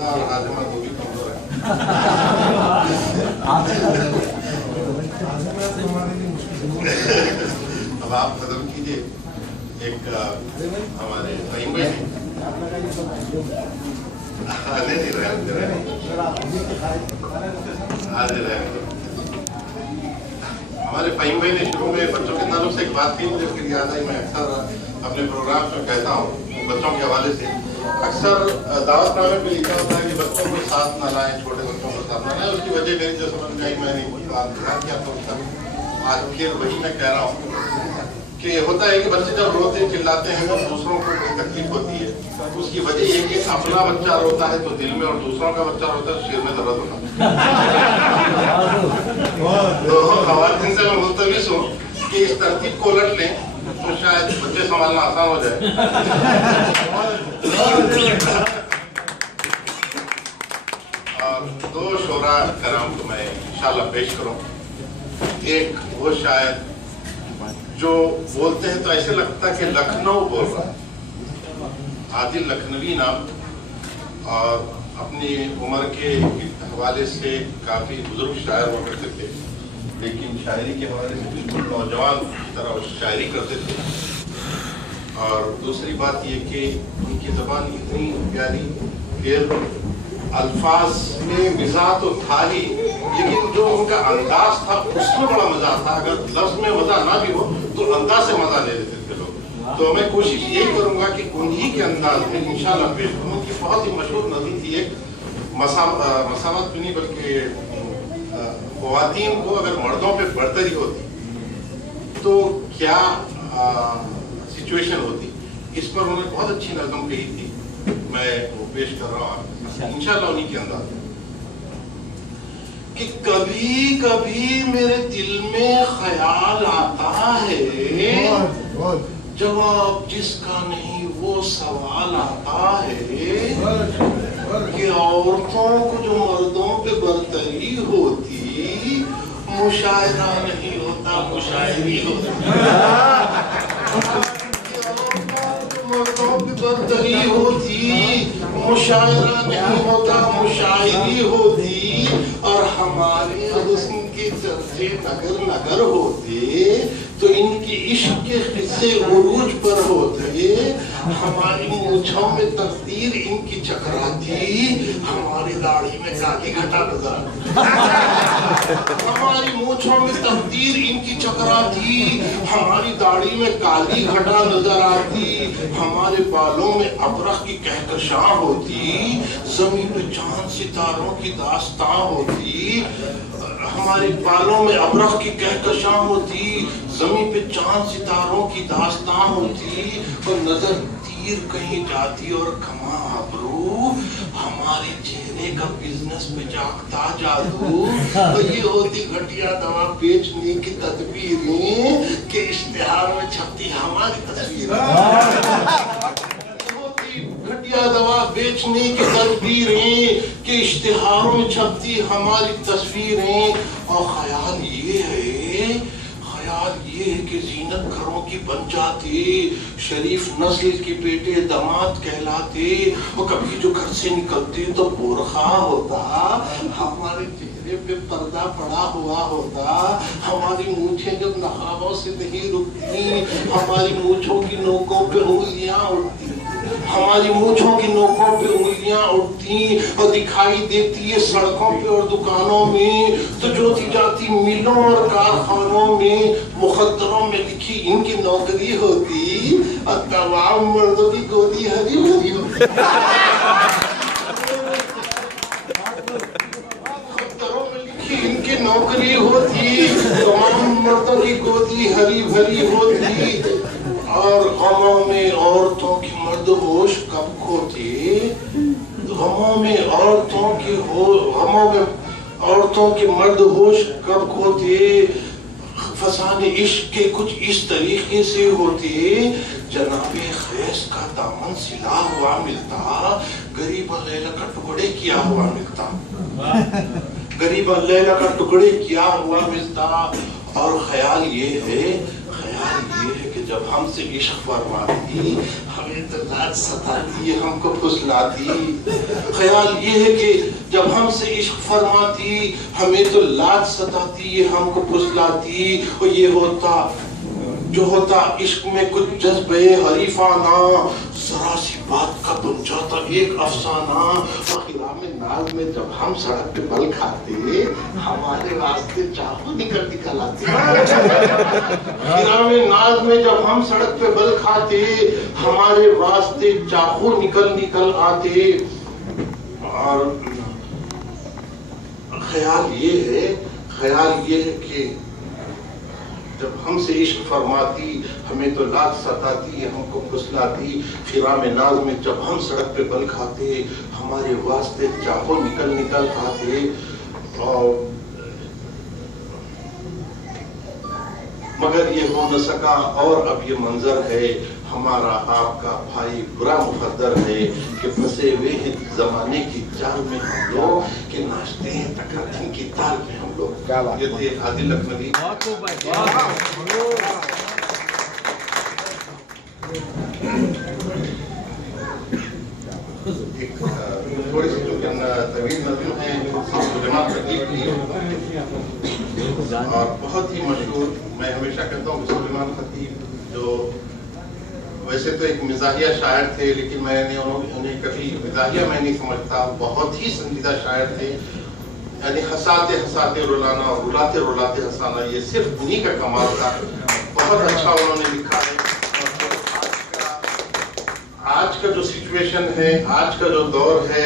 حافظہ اور عالمہ دو بھی کمزور ہیں. اب آپ قدم کیجیے. ایک ہمارے فہیم بھائی ہمارے فہیم بھائی نے شروع میں بچوں کے تعلق سے ایک بات کی مجھے پھر یاد آئی. میں اکثر اپنے پروگرام میں کہتا ہوں بچوں کے حوالے سے. اکثر دعوت نامے پہ لکھا ہوتا ہے کہ بچوں کو ساتھ نہ لائیں, چھوٹے بچوں کو ساتھ نہ لائیں. اس کی وجہ میری جو سمجھ میں آئی میں نے دھیان کیا تو آج پھر وہی میں کہہ رہا ہوں کہ ہوتا ہے کہ بچے جب روتے چلاتے ہیں تو دوسروں کو تکلیف ہوتی ہے. اس کی وجہ یہ کہ اپنا بچہ روتا ہے تو دل میں, اور دوسروں کا بچہ روتا ہے تو سر میں درد ہوتا ہے. تو خواتین سے میں ملتمس ہوں کہ اس ترتیب کو الٹ لیں تو شاید بچے سنبھالنا آسان ہو جائے. اور دو شعراء کرام کو میں انشاءاللہ پیش کروں. ایک وہ شاعر جو بولتے ہیں تو ایسے لگتا ہے کہ لکھنؤ بول رہا ہے, عادل لکھنوی نام, اور اپنی عمر کے حوالے سے کافی بزرگ شاعر ہوا کرتے تھے, لیکن شاعری کے حوالے سے بالکل نوجوان کی طرح شاعری کرتے تھے. اور دوسری بات یہ کہ ان کی زبان اتنی پیاری کہ الفاظ میں مزاح تو تھا ہی, لیکن جو ان کا انداز تھا اس میں بڑا مزہ تھا. اگر لفظ میں مزہ نہ بھی ہو تو انداز سے مزہ لے لیتے تھے لوگ. تو میں کوشش یہی کروں گا کہ انہی کے انداز میں انشاءاللہ پیش کروں. ان کی بہت ہی مشہور نظم تھی ایک, مساوات بھی نہیں بلکہ خواتین کو اگر مردوں پہ برتری ہوتی تو کیا سچویشن ہوتی. اس پر انہوں نے بہت اچھی نظم کہی تھی, میں وہ پیش کر رہا ہوں انشاءاللہ انہی کے انداز میں. کہ کبھی کبھی میرے دل میں خیال آتا ہے, جواب جس کا نہیں وہ سوال آتا ہے, کہ عورتوں کو جو مردوں پہ برتری ہوتی مشاعرہ نہیں ہوتا مشاعری ہوتا. مردوں پہ برتری ہوتی مشاعرہ نہیں ہوتا مشاعری ہوتی, اور ہمارے حسن کے چرچے نگر نگر ہوتے تو ان کی عشق کے قصے عروج پر ہوتے. ہماری مونچھوں میں تقدیر ان کی چکراتی, ہماری داڑھی میں کالی گھٹا نظر آتی. ہماری مونچھوں میں تقدیر ان کی چکراتی, ہماری داڑھی میں کالی گھٹا نظر آتی. ہمارے بالوں میں ابرق کی کہکشاں ہوتی, زمین پہ چاند ستاروں کی داستان ہوتی. ہمارے بالوں میں ابرق کی کہکشاں ہوتی, زمین پہ چاند ستاروں کی داستان ہوتی. اور نظر تیر کہیں جاتی اور کماں ابرو, ہمارے چہرے کا بزنس پہ جاگتا جادو. اور یہ ہوتی گھٹیا دوا بیچنے کی تدبیریں کہ اشتہار میں چھپتی ہماری تصویریں. گھٹیا دوا بیچنے کی تدبیریں کہ اشتہاروں میں چھپتی ہماری تصویریں. اور خیال یہ ہے کہ زینت گھروں کی بن جاتے, شریف نسل کے بیٹے داماد کہلاتے. اور کبھی جو گھر سے نکلتے تو برقع ہوتا, ہمارے چہرے پہ پردہ پڑا ہوا ہوتا. ہماری مونچھیں جب نقابوں سے نہیں رکتی, ہماری مونچھوں کی نوکوں پہ انگلیاں اٹھتی, ہماری مونچھوں کی نوکوں پہ انگلیاں اٹھتی اور دکھائی دیتی ہے سڑکوں پہ اور دکانوں میں. تو جوتی جاتی ملوں اور کارخانوں میں, مخدروں میں لکھی ان کی نوکری ہوتی, اور تمام مردوں کی گودی ہری بھری ہوتی. مخدروں میں لکھی ان کی نوکری ہوتی, تمام مردوں کی گودی ہری بھری ہوتی. اور غموں میں عورتوں کی مرد ہوش کب کھوتے, غموں میں عورتوں کی مرد ہوش کب کھوتے. فسان عشق کے کچھ اس طریقے سے ہوتے, جناب خیس کا دامن سلا ہوا ملتا, غریب لیلا کا ٹکڑے کیا ہوا ملتا, غریب لیلا کا ٹکڑے کیا ہوا ملتا. اور خیال یہ ہے کہ जब हमसे इश्क फरमाती हमें तो लाज सताती हमको फुसलाती। ख्याल ये है कि जब हमसे इश्क फरमाती हमें तो लाज सताती हमको फुसलाती। और ये होता जो होता इश्क में कुछ जज्बे हरीफाना, जरा सी बात का बन जाता एक अफसाना। आखिरा में नाज में जब हम सड़क पे बल खाते हमारे वास्ते चाकू निकल आते। आखिरा में नाज में जब हम सड़क पे बल खाते हमारे वास्ते चाकू निकल आते। और ख्याल ये है कि जब हमसे इश्क फरमाती हमें तो लाज सताती हमको फुसलाती। खिरा में नाज में जब हम सड़क पे बल खाते हमारे वास्ते चाहो निकल आते। और मगर ये हो न सका और अब ये मंजर है हमारा आपका भाई बुरा मुकद्दर है कि फंसे हुए हैं जमाने की जाल में हम लोग कि नाचते हैं तकरधन की ताल में हम लोग। ये थे आदिल लखनवी। एक थोड़ी सी जो तवील नज़म है सुलेमान खतीब की और बहुत ही मशहूर। मैं हमेशा कहता हूँ सुलेमान खतीब जो वैसे तो एक मिजाहिया शायर थे लेकिन मैंने उन्हें कभी मिजाहिया मैं नहीं समझता, बहुत ही संजीदा शायर थे। यानी हंसाते रुलाना और रुलाते हंसाना ये सिर्फ उन्हीं का कमाल था। बहुत अच्छा उन्होंने लिखा है। आज का जो सिचुएशन है, आज का जो दौर है,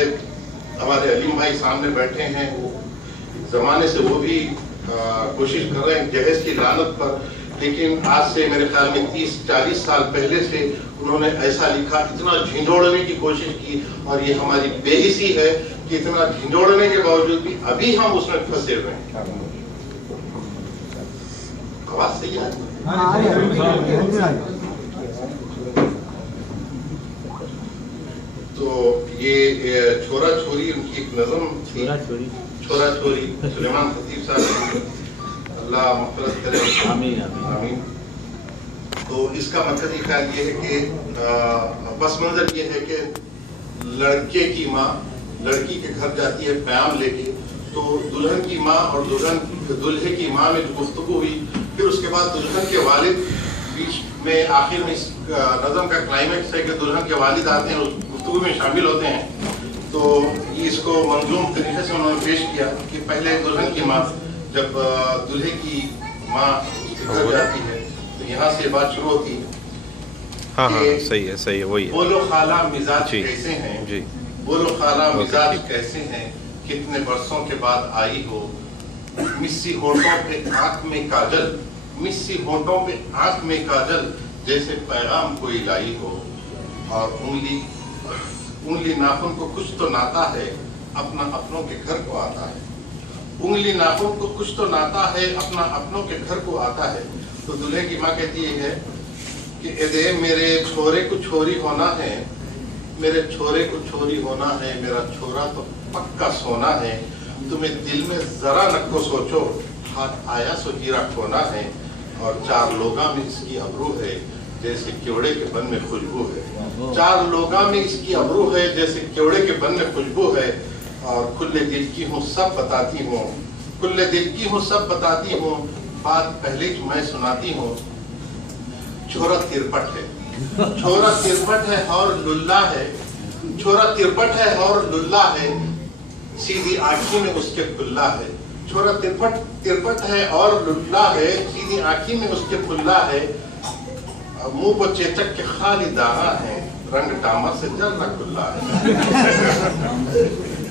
हमारे अलीम भाई सामने बैठे हैं, वो जमाने से वो भी कोशिश कर रहे हैं जहेज की लानत पर। लेकिन आज से मेरे ख्याल में 30-40 साल पहले से उन्होंने ऐसा लिखा, इतना झिंझोड़ने की कोशिश की। और ये हमारी बेहिसी है कि इतना झिंझोड़ने के बावजूद भी अभी हम उसमें फंसे हुए हैं। आवाज सही है? तो ये छोरा छोरी उनकी एक नज़म थी, छोरा छोरी सुलेमान खतीब साहब, अल्लाह मग़फ़िरत करे, आमीन आमीन। तो इसका मकसदी ख्याल ये है कि पस मंजर ये है कि लड़के की माँ लड़की के घर जाती है प्याम लेके। तो दुल्हन की माँ और दुल्हे की माँ में जो गुफ्तगू हुई, फिर उसके बाद दुल्हन के वालिद बीच में आखिर में इस नज़म का क्लाइमेक्स है कि दुल्हन के वालिद आते हैं, उस गुफ्तगू में शामिल होते हैं। तो इसको मंजूम तरीके से उन्होंने पेश किया कि पहले दुल्हन की माँ जब दुल्हे की माँ उसके घर जाती है तो यहाँ से बात शुरू होती है। हाँ, सही है वही है। बोलो खाला मिजाज कैसे हैं जी, बोलो खाला मिजाज कैसे हैं, कितने बरसों के बाद आई हो। मिस्सी होठों पे आंख में काजल, मिस्सी होठों पे आंख में काजल, जैसे पैगाम कोई लाई हो। और उंगली नाखून को कुछ तो नाता है, अपना अपनों के घर को आता है। उंगली नाखून को कुछ तो नाता है, अपना अपनों के घर को आता है। तो दूल्हे की माँ कहती है कि एदे मेरे छोरे को छोरी होना है, मेरे छोरे को छोरी होना है, मेरा छोरा तो पक्का सोना है। तुम्हें दिल में जरा नको सोचो, हाथ आया सो हीरा खोना है। और 4 लोगा में इसकी अबरू है, जैसे केवड़े के बन में खुशबू है। 4 लोगा में इसकी अबरू है, जैसे केवड़े के बन में खुशबू है। और खुले दिल की हूँ सब बताती हूँ, खुले दिल की हूँ सब बताती हूँ, बात पहले ही मैं सुनाती हूँ। छोरा तिरपट है, छोरा तिरपट है और लुल्ला है, छोरा तिरपट है और लुल्ला है, सीधी आँखी में उसके खुल्ला है। छोरा तिरपट है और लुल्ला है, सीधी आँखी में उसके खुल्ला है। मुंह पर चेचक के खाली दाना है, रंग डामर से जर्रा खुल्ला है।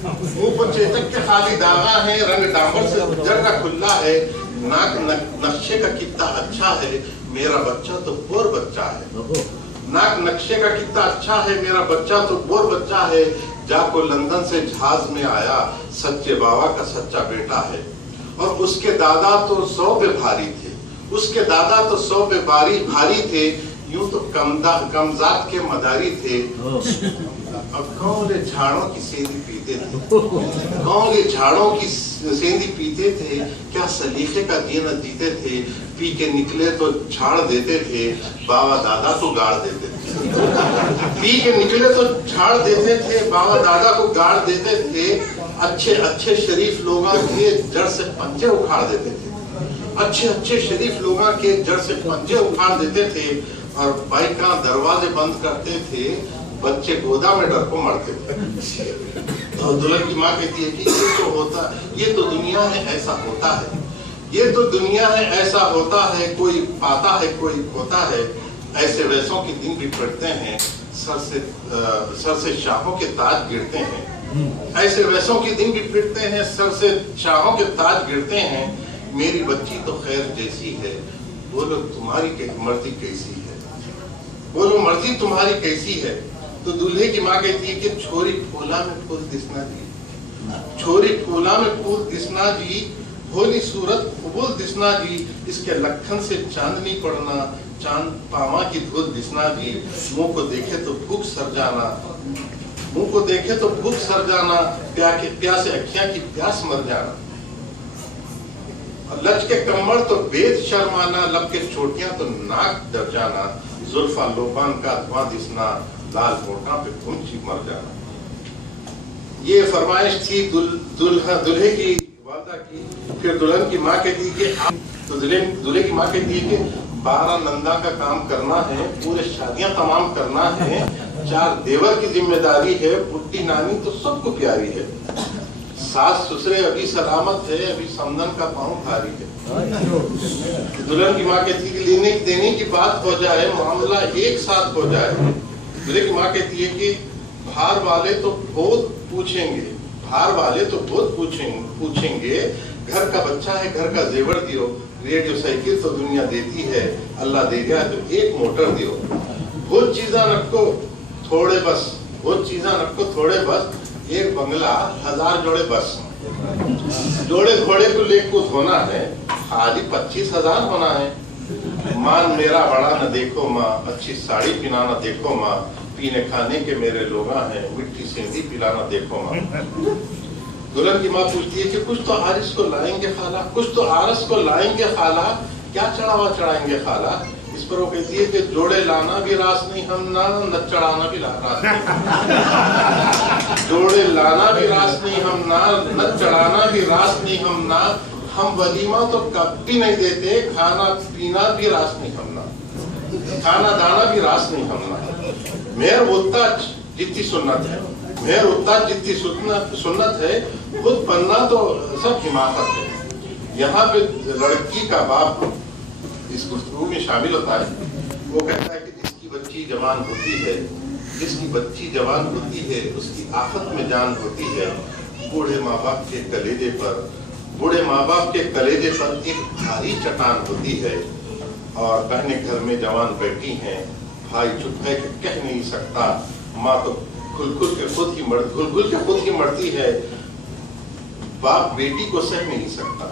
मुंह पर चेचक के खाली दागा है, रंग डामर से जर्रा खुल्ला है। नाक नक्शे का कितना अच्छा है, मेरा बच्चा तो बोर बच्चा है। नाक नक्शे का कितना अच्छा है, मेरा बच्चा तो बोर बच्चा है। जाको लंदन से जहाज में आया, सच्चे बाबा का सच्चा बेटा है। और उसके दादा तो 100 पे भारी थे, उसके दादा तो 100 पे भारी थे। यूं तो कमजात के मदारी थे, अब कौन झाड़ों की सेंधी पीते थे, कौन झाड़ों की सेंधी पीते थे, क्या सलीके का जीवन जीते थे, पी के निकले तो झाड़ देते थे, बाबा दादा को गाड़ देते थे, पी के निकले तो झाड़ देते थे, बाबा दादा को गाड़ देते थे, अच्छे अच्छे शरीफ लोगों के जड़ से पंजे उखाड़ देते थे, अच्छे अच्छे शरीफ लोगों के जड़ से पंजे उखाड़ देते थे, और बाइक का दरवाजे बंद करते थे, बच्चे गोदा में डर को मरते थे। तो दुल्हन की माँ कहती है कि ये तो होता, ये तो दुनिया में ऐसा होता है, ये तो दुनिया में ऐसा होता है, कोई पाता है कोई खोता है, ऐसे वैसों के दिन भी पड़ते हैं, सर से शाहों के ताज गिरते हैं, ऐसे वैसों के दिन भी पिटते हैं, सर से शाहों के ताज गिरते हैं, मेरी बच्ची तो खैर जैसी है, बोलो तुम्हारी मर्जी कैसी है, बोलो मर्जी तुम्हारी कैसी है। तो दूल्हे की माँ कहती है कि छोरी फूला में फूल दिसना जी, छोरी फूला में फूल दिसना जी, भोली सूरत फूल दिसना जी, इसके लखन से चांदनी पड़ना, चांद पावा की धूल दिसना जी, मुंह को देखे तो भूख सर जाना, मुंह को देखे तो भूख सर जाना, प्यासे अखियां की प्यास मर जाना, लच के कमर तो बेद शर्माना, लब के चोटियां तो नाक डर जाना, जुल्फा लोबान का धुआं दिसना, लाल होठा पे कुंची मर जाना। ये फरमाइश थी दूल्हे की वादा की। फिर दुल्हन की माँ कहती है कि तो दूल्हे की माँ कहती है कि 12 नंदा का काम करना है, पूरे शादियां तमाम करना है, 4 देवर की जिम्मेदारी है, बुड्ढी नानी तो सबको प्यारी है, सास ससुरे अभी सलामत है, अभी समदन का पाँव भारी है। दुल्हन की माँ कहती है कि लेने देने की बात हो जाए, मामला एक साथ हो जाए। दूल्हे की माँ कहती है कि भार वाले तो बहुत पूछेंगे, भार वाले तो बहुत पूछेंगे, घर का बच्चा है घर का जेवर दियो, रेडियो साइकिल तो दुनिया देती है, अल्लाह देगा तो एक मोटर दियो, बहुत चीजा रखो थोड़े बस, बहुत चीजा रखो थोड़े बस, एक बंगला 1000 जोड़े बस, जोड़े घोड़े को लेकर होना है, खाली 25,000 होना है, मान मेरा बड़ा न देखो माँ, अच्छी साड़ी पिलाना देखो माँ, पीने खाने के मेरे लोगा हैं, मिट्टी सेंधी पिलाना देखो माँ। दुल्हन की माँ पूछती है कि कुछ तो आरिस को लाएंगे खाला, कुछ तो आरस को लाएंगे खाला, क्या चढ़ावा चढ़ाएंगे खाला। इस पर वो कहती है कि जोड़े लाना भी रास नहीं हम ना, न चढ़ाना भी रास नहीं, जोड़े लाना भी रास नहीं हम ना, न चढ़ाना भी रास नहीं हम ना, हम वलीमा तो कभी नहीं देते, खाना पीना भी रास नहीं हम ना, खाना दाना भी रास नहीं हम ना। मेहर उतना जितनी सुन्नत है, मेहर उतना जितनी सुन्नत है, खुद बनना तो सब हिमाकत है। यहाँ पे लड़की का बाप इस गुफ्तगू में शामिल होता है, वो कहता है कि जिसकी बच्ची जवान होती है, जिसकी बच्ची जवान होती है, उसकी आफत में जान होती है, बूढ़े माँ बाप के कलेजे पर, बूढ़े माँ बाप के कलेजे पर एक भारी चट्टान होती है, और बहने घर में जवान बैठी हैं, भाई चुप है कि कह नहीं सकता, माँ तो खुल के खुद ही मरती है, बाप बेटी को सह नहीं सकता,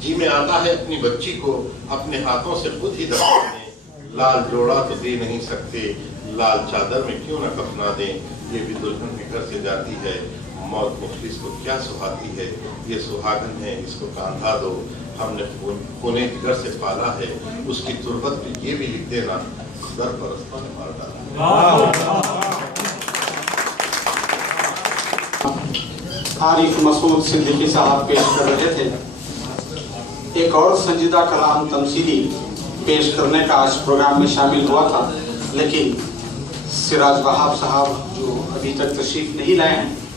जी में आता है अपनी बच्ची को अपने हाथों से खुद ही दफना दें, लाल जोड़ा तो दे नहीं सकते, लाल चादर में क्यों न कफना दें, ये भी दुल्हन के घर से जाती है, मौत मुखलिस को क्या सुहाती है, ये सुहागन है इसको कांधा दो, हमने कोने जिगर से पाला है, उसकी तुरबत पे ये भी लिख देना, दर परस्तों ने मार डाला। आरिफ मसूद सिद्दीकी साहब पेश कर रहे थे। एक और संजीदा कलाम तमसीली पेश करने का आज प्रोग्राम में शामिल हुआ था, लेकिन सिराज वहाब साहब जो अभी तक तशरीफ नहीं लाए हैं,